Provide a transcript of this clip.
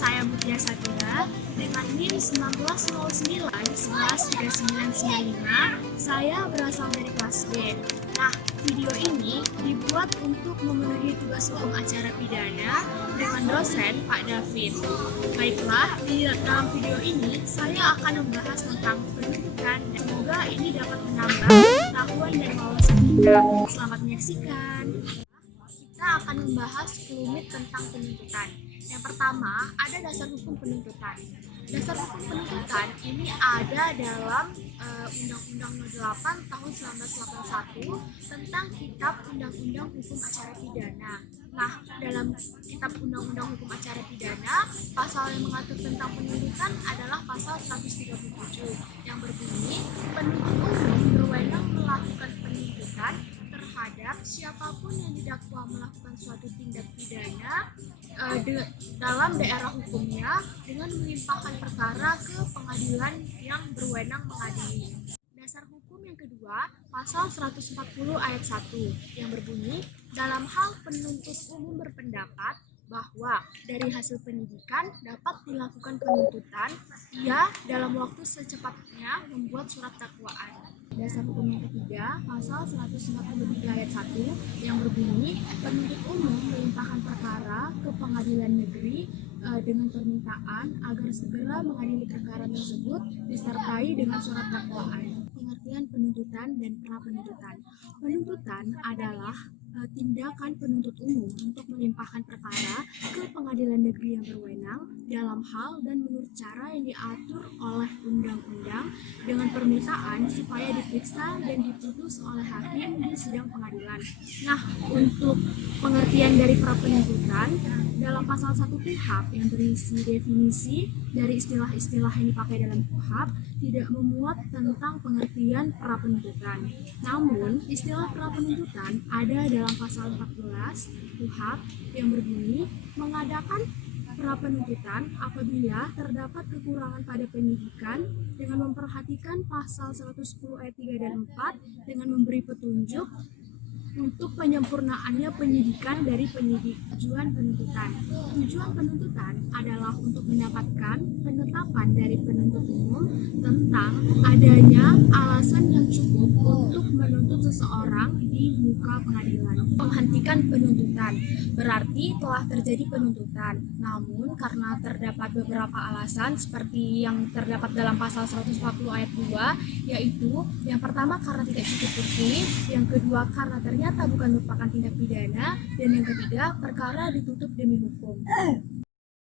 saya Mutia Satria dengan NIM 1909-113995. Saya berasal dari kelas B. Nah, video ini dibuat untuk memenuhi tugas hukum acara pidana dengan dosen Pak David. Baiklah, di dalam video ini saya akan membahas tentang penuntutan dan semoga ini dapat menambah pengetahuan dan wawasan kita. Selamat menyaksikan. Kita akan membahas sekelumit tentang penuntutan. Yang pertama, ada dasar hukum penuntutan. Dasar hukum penuntutan ini ada dalam Undang-Undang No. 8 tahun 1981 tentang Kitab Undang-Undang Hukum Acara Pidana. Nah, dalam Kitab Undang-Undang Hukum Acara Pidana, pasal yang mengatur tentang penuntutan adalah pasal 137 yang berbunyi, penuntut umum berwenang melakukan penuntutan terhadap siapapun yang didakwa melakukan suatu tindak pidana dalam daerah hukumnya dengan melimpahkan perkara ke pengadilan yang berwenang mengadili. Dasar hukum yang kedua, pasal 140 ayat 1 yang berbunyi, dalam hal penuntut umum berpendapat bahwa dari hasil penyidikan dapat dilakukan penuntutan, ia dalam waktu secepatnya membuat surat dakwaan. Dasar hukum yang ketiga, pasal 143 ayat 1 yang berbunyi, penuntut umum melimpahkan perkara ke pengadilan negeri dengan permintaan agar segera mengadili perkara tersebut disertai dengan surat dakwaan. Pengertian penuntutan dan pra-penuntutan. Penuntutan adalah tindakan penuntut umum untuk melimpahkan perkara ke pengadilan negeri yang berwenang dalam hal dan menurut cara yang diatur oleh undang-undang dengan permintaan supaya diperiksa dan diputus oleh hakim di sidang pengadilan. Nah, untuk pengertian dari pra-penuntutan, dalam pasal 1 KUHP yang berisi definisi dari istilah-istilah yang dipakai dalam KUHP tidak memuat tentang pengertian pra-penuntutan. Namun, istilah pra-penuntutan ada dalam pasal 14 KUHP yang berbunyi mengadakan pra-penuntutan apabila terdapat kekurangan pada penyidikan dengan memperhatikan pasal 110 ayat 3 dan 4 dengan memberi petunjuk untuk penyempurnaannya penyidikan dari penyidik. Tujuan penuntutan. Tujuan penuntutan adalah untuk mendapatkan penetapan dari penuntut umum tentang adanya alasan yang cukup untuk menuntut seseorang di muka pengadilan. Menghentikan penuntutan berarti telah terjadi penuntutan, namun karena terdapat beberapa alasan seperti yang terdapat dalam pasal 140 ayat 2, yaitu yang pertama karena tidak cukup bukti, yang kedua karena ternyata bukan merupakan tindak pidana, dan yang ketiga perkara ditutup demi hukum.